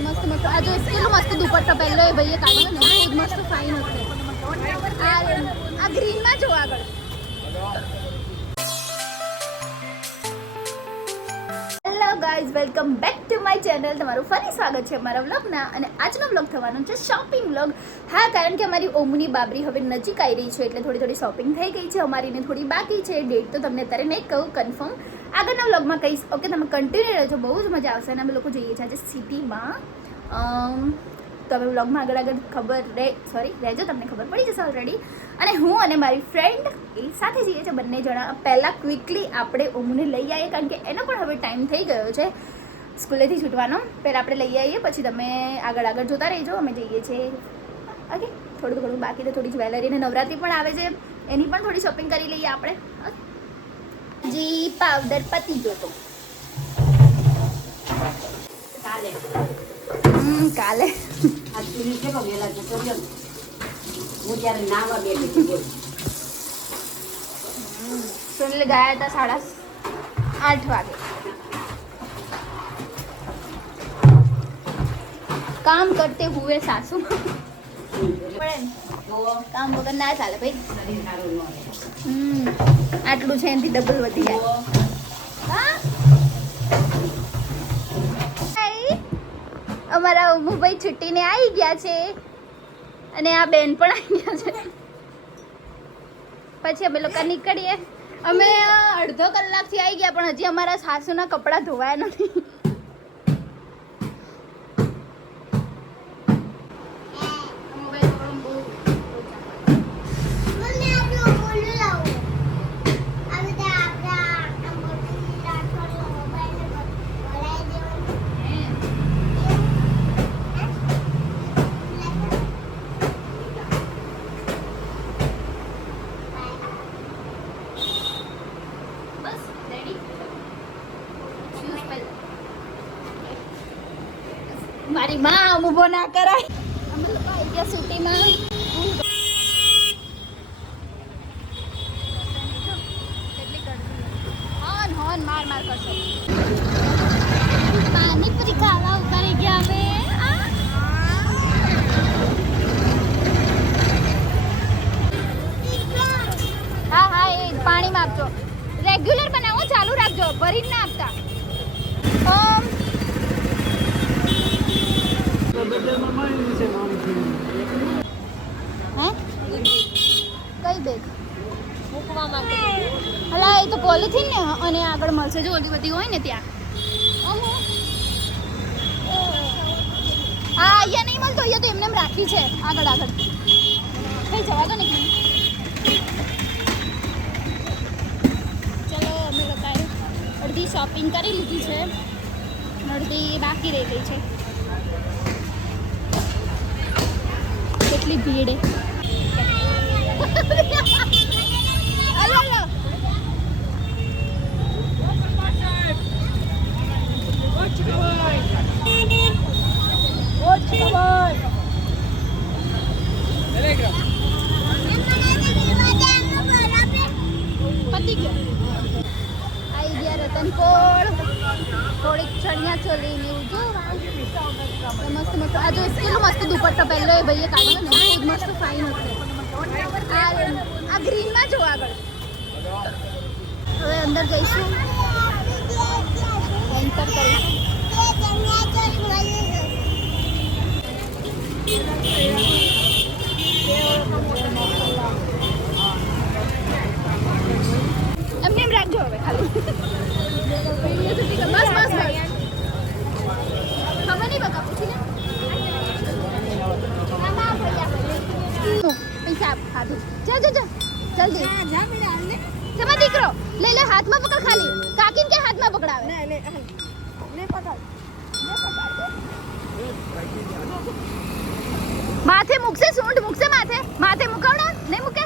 મસ્ત મસ્ત આ જો કેટલો મસ્ત દુપટ્ટો પહેલો એ ભાઈએ કાઢ્યો ને ખૂબ મસ્ત ફાઇન હશે આ ગ્રીનમાં જો આગળ hello guys welcome back to my channel તમારું ફરી સ્વાગત છે અમારા વ્લોગના અને આજનો વ્લોગ થવાનો છે શોપિંગ વ્લોગ હા કારણ કે અમારી ઓમની બાબરી હવે નજીક આવી રહી છે એટલે થોડી શોપિંગ થઈ ગઈ છે અમારીને થોડી બાકી છે ડેટ તો તમને અત્યારે નહીં કહું કન્ફર્મ આગળના વ્લોગમાં કહીશ ઓકે તમે કન્ટિન્યુ રહેજો બહુ જ મજા આવશે અને અમે લોકો જઈએ છીએ આજે સિટીમાં તમે વ્લોગમાં આગળ ખબર રહેજો તમને ખબર પડી જશે ઓલરેડી અને હું અને મારી ફ્રેન્ડ એ સાથે જઈએ છીએ બંને જણા પહેલાં ક્વિકલી આપણે ઓમને લઈ આવીએ કારણ કે એનો પણ હવે ટાઈમ થઈ ગયો છે સ્કૂલેથી છૂટવાનો પહેલાં આપણે લઈ આવીએ પછી તમે આગળ જોતા રહેજો અમે જઈએ છીએ ઓકે થોડું ઘણું બાકી તો થોડી જ્વેલરી અને નવરાત્રી પણ આવે છે એની પણ થોડી શોપિંગ કરી લઈએ આપણે જી પાવડર પતી ગયો તો કાલે સુનિલ ગયા હતા 8:30 વાગે કામ કરતે હુએ સાસુ કામ વગર ના ચાલે ભાઈ આટલું છે એનાથી ડબલ વધી જાય અમારા ઉમુભાઈ છુટ્ટીને આવી ગયા છે અને આ બેન પણ આવી ગયા છે પછી અમે લોકો નીકળીએ અમે અડધો કલાકથી આવી ગયા પણ હજી અમારા સાસુના કપડાં ધોવાયા નથી મારી માં ઊભો ના કરાય અમે લોકો આવી ગયા સિટીમાં હોન માર કરશો પાણીપુરી ખાવા ઉતારી ગયા અમે હા એ પાણીમાં આપજો રેગ્યુલર બનાવો ચાલુ રાખજો ભરીને ના આપતા કઈ બેગ મૂકવા માટે હલા એ તો પોલિથીન ને અને આગળ મળશે જો ઓલી બધી હોય ને ત્યાં હા અહીંયા નહીં મળતો અહીંયા તો એમને એમ રાખી છે આગળ કઈ જવા દો ને ચલો અમે લોકોએ અડધી શોપિંગ કરી લીધી છે અડધી બાકી રહી ગઈ છે કેટલી ભીડ પતી ગયો આવી ગયા રતનપોળ થોડીક ચણિયા ચોલી ને એવું જો મસ્ત મસ્ત આ જો કેટલો મસ્ત દુપટ્ટો પહેલો એ ભાઈએ કાઢ્યો ને ખૂબ મસ્ત ફાઇન હશે આ ગ્રીનમાં જો આગળ હવે અંદર જઈશું એન્ટર કરીશું એમને એમ રાખજો હવે ખાલી બસ ખબર નહીં બકા પૂછી લે પૈસા ખાધું જા જલ્દી જમા દીકરો લે હાથમાં પકડ ખાલી કાકીન કે હાથમાં પકડાવે લે પકડ માથે મૂકશે સૂંઢ મૂકશે માથે મૂકવડા નહીં મૂકે